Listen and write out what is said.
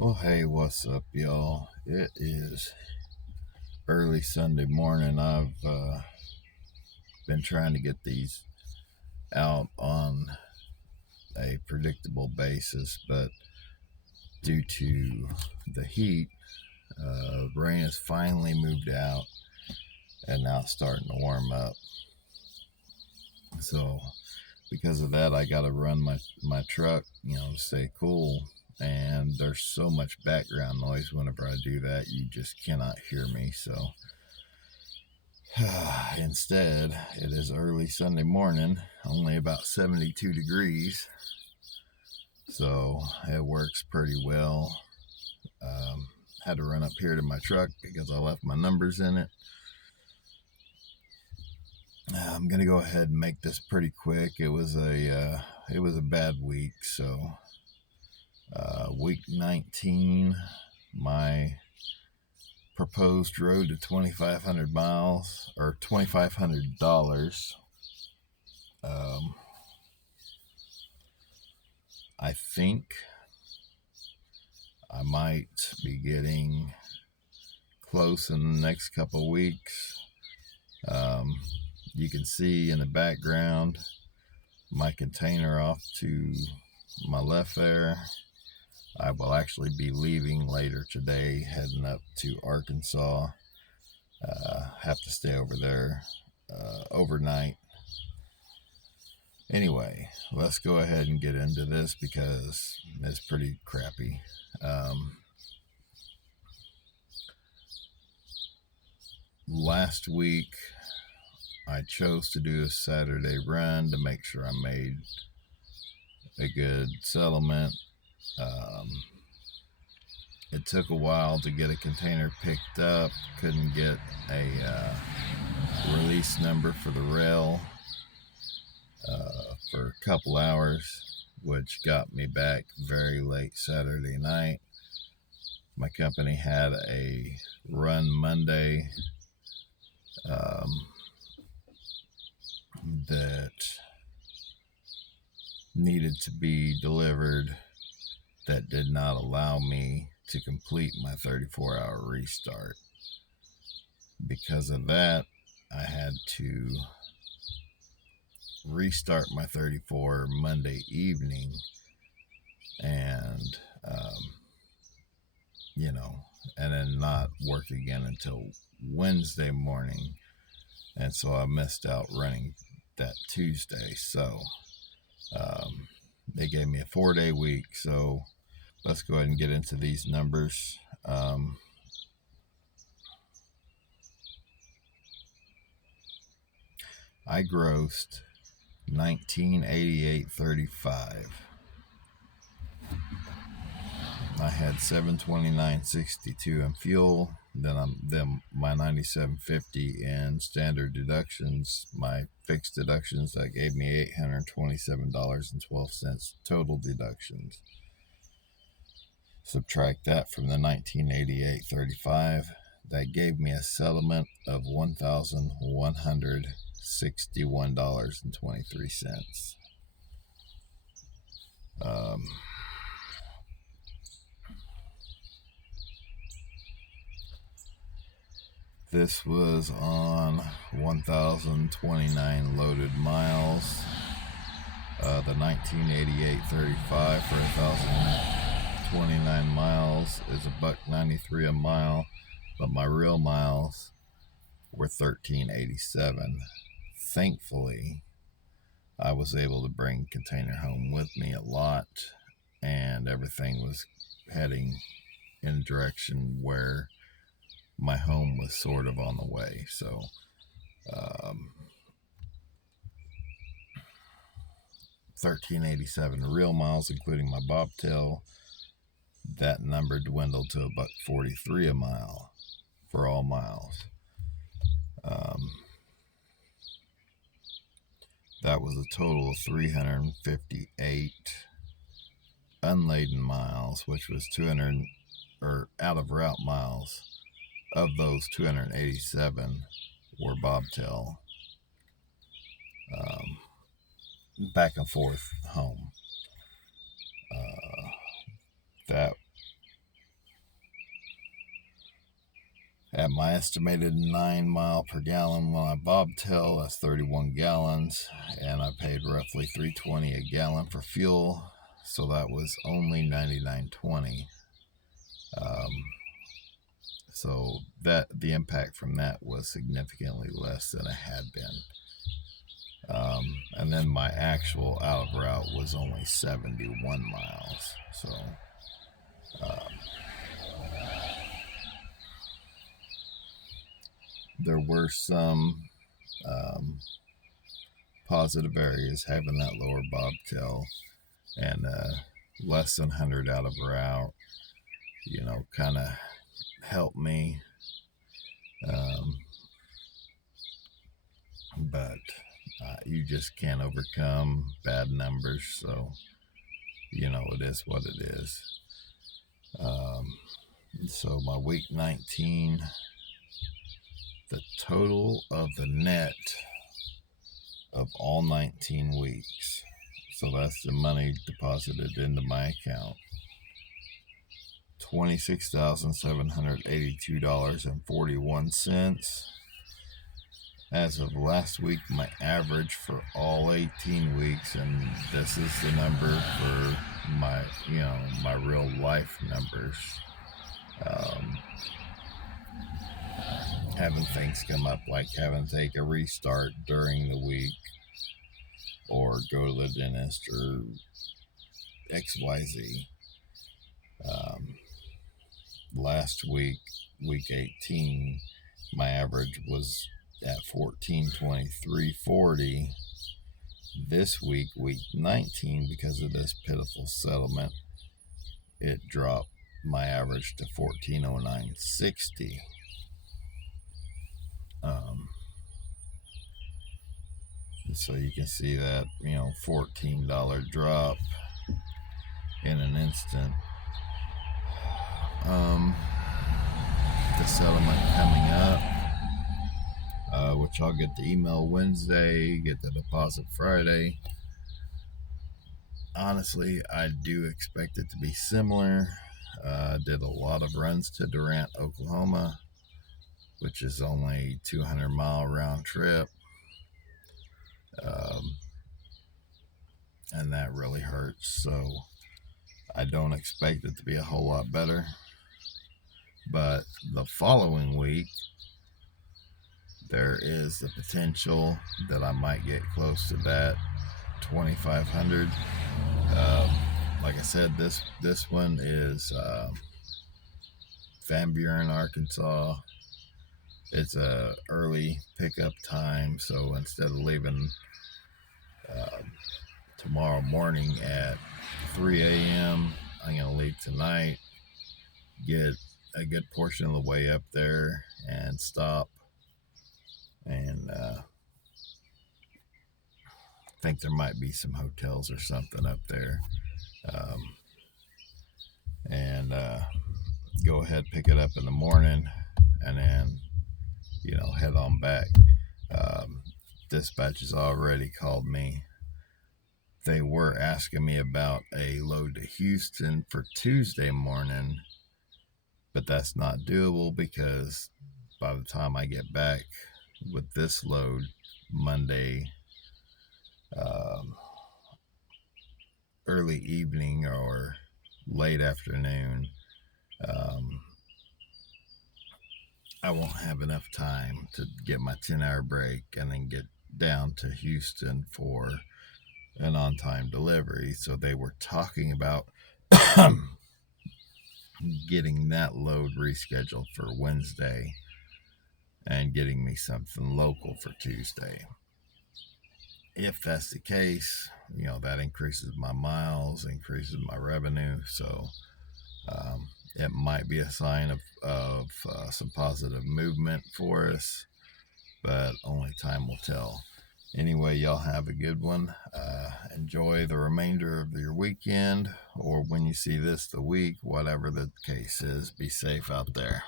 Well, hey, what's up, y'all? It is early Sunday morning. I've been trying to get these out on a predictable basis, but due to the heat, rain has finally moved out and now it's starting to warm up. So, because of that, I got to run my truck, to stay cool. And there's so much background noise whenever I do that, you just cannot hear me. So, instead, it is early Sunday morning, only about 72 degrees, so it works pretty well. Had to run up here to my truck because I left my numbers in it. I'm gonna go ahead and make this pretty quick. It was a bad week, so week 19, my proposed road to 2,500 miles or $2,500. I think I might be getting close in the next couple of weeks. You can see in the background my container off to my left there. I will actually be leaving later today, heading up to Arkansas. Have to stay over there overnight. Anyway, let's go ahead and get into this because it's pretty crappy. Last week, I chose to do a Saturday run to make sure I made a good settlement. It took a while to get a container picked up. Couldn't get a release number for the rail for a couple hours, which got me back very late Saturday night. My company had a run Monday that needed to be delivered that did not allow me to complete my 34-hour restart. Because of that, I had to restart my 34 Monday evening and and then not work again until Wednesday morning. And so I missed out running that Tuesday. So they gave me a 4-day week. So let's go ahead and get into these numbers. I grossed $1988.35. I had $729.62 in fuel. Then my $97.50 in standard deductions. My fixed deductions that gave me $827.12 total deductions. Subtract that from the $1988.35. That gave me a settlement of $1,161.23. This was on 1,029 loaded miles. The 1988.35 for 1,029 miles is $1.93 a mile, but my real miles were $13.87. Thankfully, I was able to bring container home with me a lot, and everything was heading in a direction where my home was sort of on the way. So $13.87 real miles, including my bobtail. That number dwindled to $1.43 a mile for all miles. That was a total of 358 unladen miles, which was 200 or out of route miles. Of those, 287 were bobtail, back and forth home. That my estimated 9 mile per gallon when I bobtail, that's 31 gallons, and I paid roughly $3.20 a gallon for fuel, so that was only $99.20. So that the impact from that was significantly less than it had been. And then my actual out of route was only 71 miles. So there were some positive areas having that lower bobtail and less than 100 out of route, kind of helped me. But you just can't overcome bad numbers, so it is what it is. So my week 19, the total of the net of all 19 weeks, so that's the money deposited into my account, $26,782.41. As of last week, my average for all 18 weeks, and this is the number for my real life numbers. Having things come up, like having to take a restart during the week, or go to the dentist, or XYZ. Last week, week 18, my average was at 1423.40. This week, week 19, because of this pitiful settlement, it dropped my average to 1409.60. So you can see that $14 drop in an instant. The settlement coming up, which I'll get the email Wednesday, get the deposit Friday. Honestly, I do expect it to be similar. Did a lot of runs to Durant, Oklahoma, which is only 200-mile round trip. And that really hurts, so I don't expect it to be a whole lot better. But the following week, there is the potential that I might get close to that 2,500. Like I said, this one is Van Buren, Arkansas. It's a early pickup time, so instead of leaving tomorrow morning at 3 a.m., I'm going to leave tonight, get a good portion of the way up there, and stop. And I think there might be some hotels or something up there. And go ahead, pick it up in the morning, and then head on back. Dispatch has already called me. They were asking me about a load to Houston for Tuesday morning, but that's not doable because by the time I get back with this load Monday early evening or late afternoon, I won't have enough time to get my 10-hour break and then get down to Houston for an on-time delivery. So they were talking about getting that load rescheduled for Wednesday and getting me something local for Tuesday. If that's the case, that increases my miles, increases my revenue. So it might be a sign of some positive movement for us, but only time will tell. Anyway, y'all have a good one. Enjoy the remainder of your weekend, or when you see this, the week, whatever the case is. Be safe out there.